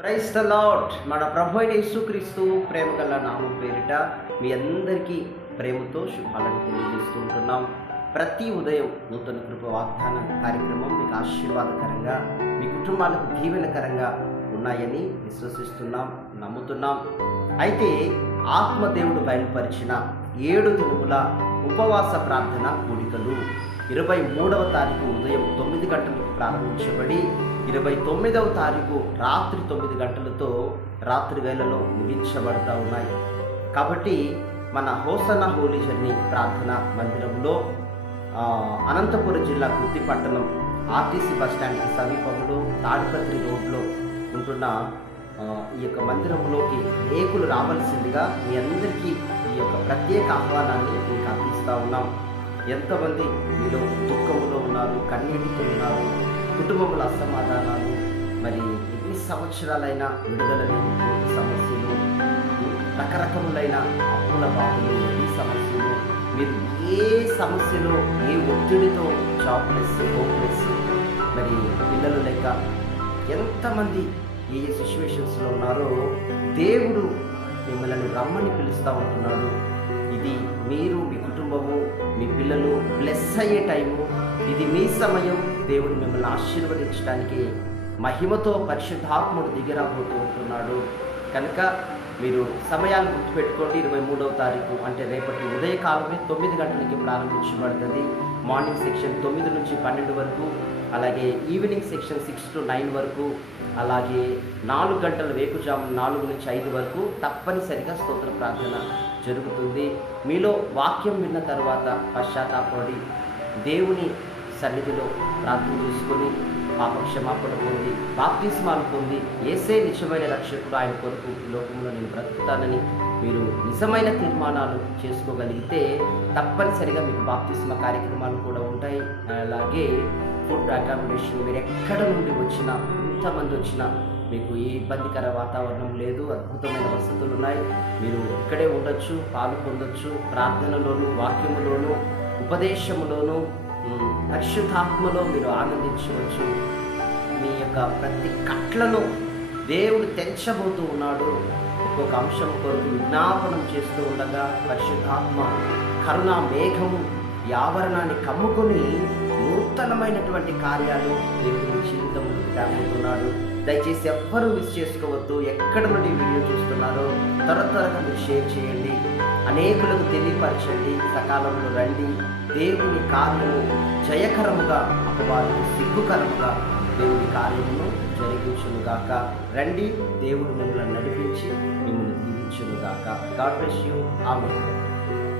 Praise the lord. మన ప్రభు అయిన యేసుక్రీస్తు ప్రేమ గల నామం పేరిట మీ అందరికీ ప్రేమతో శుభాలను తెలియజేస్తూ ఉంటున్నాం. ప్రతి ఉదయం నూతన కృప వాగ్దాన కార్యక్రమం మీకు ఆశీర్వాదకరంగా, మీ కుటుంబాలకు దీవెనకరంగా ఉన్నాయని విశ్వసిస్తున్నాం, నమ్ముతున్నాం. అయితే ఆత్మదేవుడు బయలుపరిచిన 7 దినముల ఉపవాస ప్రార్థన కూడికలు 23వ తారీఖు ఉదయం 9 గంటలకు ప్రారంభించబడి 29వ తారీఖు రాత్రి 9 గంటలతో రాత్రి వేళలో ముగించబడతా ఉన్నాయి. కాబట్టి మన హోసన్నా హోలీ జర్నీ ప్రార్థన మందిరంలో అనంతపురం జిల్లా గుత్తి పట్టణం ఆర్టీసీ బస్టాండ్కి సమీపంలో తాడిపత్రి రోడ్లో ఉంటున్న ఈ యొక్క మందిరంలోకి అనేకులు రావాల్సిందిగా మీ అందరికీ ఈ యొక్క ప్రత్యేక ఆహ్వానాన్ని మీకు అందిస్తూ ఉన్నాం. ఎంతమంది మీలో దుఃఖంలో ఉన్నారు, కన్నీటితో ఉన్నారు, కుటుంబముల అసమాధానాలు, మరి ఎన్ని సంవత్సరాలైన విడుదల లేని సమస్యలు, రకరకములైన అప్పుల బాధలు, ఈ సమస్యలు, మీరు ఏ సమస్యలో ఏ ఒత్తిడితో జాబ్లెస్, హోప్లెస్, మరి పిల్లలు లేక ఎంతమంది ఏ సిచ్యువేషన్స్లో ఉన్నారో దేవుడు మిమ్మల్ని రమ్మని పిలుస్తూ ఉంటున్నాడు. ఇది మీరు, మీ కుటుంబము, మీ పిల్లలు బ్లెస్ అయ్యే టైము. ఇది మీ సమయం. దేవుడు మిమ్మల్ని ఆశీర్వదించడానికి మహిమతో పరిశుద్ధాత్ముడు దిగిరాబోతూ ఉంటున్నాడు. కనుక మీరు సమయాన్ని గుర్తుపెట్టుకోండి. 23వ తారీఖు అంటే రేపటి ఉదయకాలమే 9 గంటలకి ప్రారంభించబడుతుంది. మార్నింగ్ సెక్షన్ 9 నుంచి 12 వరకు, అలాగే ఈవినింగ్ సెక్షన్ 6 to 9 వరకు, అలాగే 4 గంటల వేకుజాము 4 నుంచి 5 వరకు తప్పనిసరిగా స్తోత్ర ప్రార్థన జరుగుతుంది. మీలో వాక్యం విన్న తర్వాత పశ్చాత్తాపడి దేవుని సన్నిధిలో ప్రార్థన చేసుకొని పాపక్షమాపణ పొంది బాప్తిస్మాలు పొంది యేసే నిజమైన రక్షకుడు, ఆయన కొరకు లోకంలో నేను బ్రతుకుతానని మీరు నిజమైన తీర్మానాలు చేసుకోగలిగితే తప్పనిసరిగా మీకు బాప్తిస్మ కార్యక్రమాలు కూడా ఉంటాయి. అలాగే ఫుడ్ అకామిడేషన్, మీరు ఎక్కడ నుండి వచ్చినా, ఎంతమంది వచ్చినా మీకు ఏ ఇబ్బందికర వాతావరణం లేదు, అద్భుతమైన వసతులు ఉన్నాయి. మీరు ఇక్కడే ఉండొచ్చు, పాలు పొందొచ్చు. ప్రార్థనలోను, వాక్యములోను, ఉపదేశములోను, పరిశుద్ధాత్మలో మీరు ఆనందించవచ్చు. మీ యొక్క ప్రతి కట్లను దేవుడు తెంచబోతూ ఉన్నాడు. ఒక్కొక్క అంశం కొరకు విజ్ఞాపనం చేస్తూ ఉండగా పరిశుద్ధాత్మ కరుణా మేఘము ఈ ఆవరణాన్ని కమ్ముకొని నూతనమైనటువంటి కార్యాలు దేవుని జీవితంలో తేబోతున్నాడు. దయచేసి ఎవ్వరూ మిస్ చేసుకోవద్దు. ఎక్కడ నుండి వీడియో చూస్తున్నారో త్వరగా మీరు షేర్ చేయండి, అనేకులకు తెలియపరచండి. సకాలంలో రండి. దేవుని కార్యము జయకరముగా, అపవాది సిగ్గుకరముగా దేవుని కార్యమును జరిగించునుగాక. రండి, దేవుడు మిమ్మల్ని నడిపించి మిమ్మల్ని దీవించునుగాక. God bless you. ఆమేన్.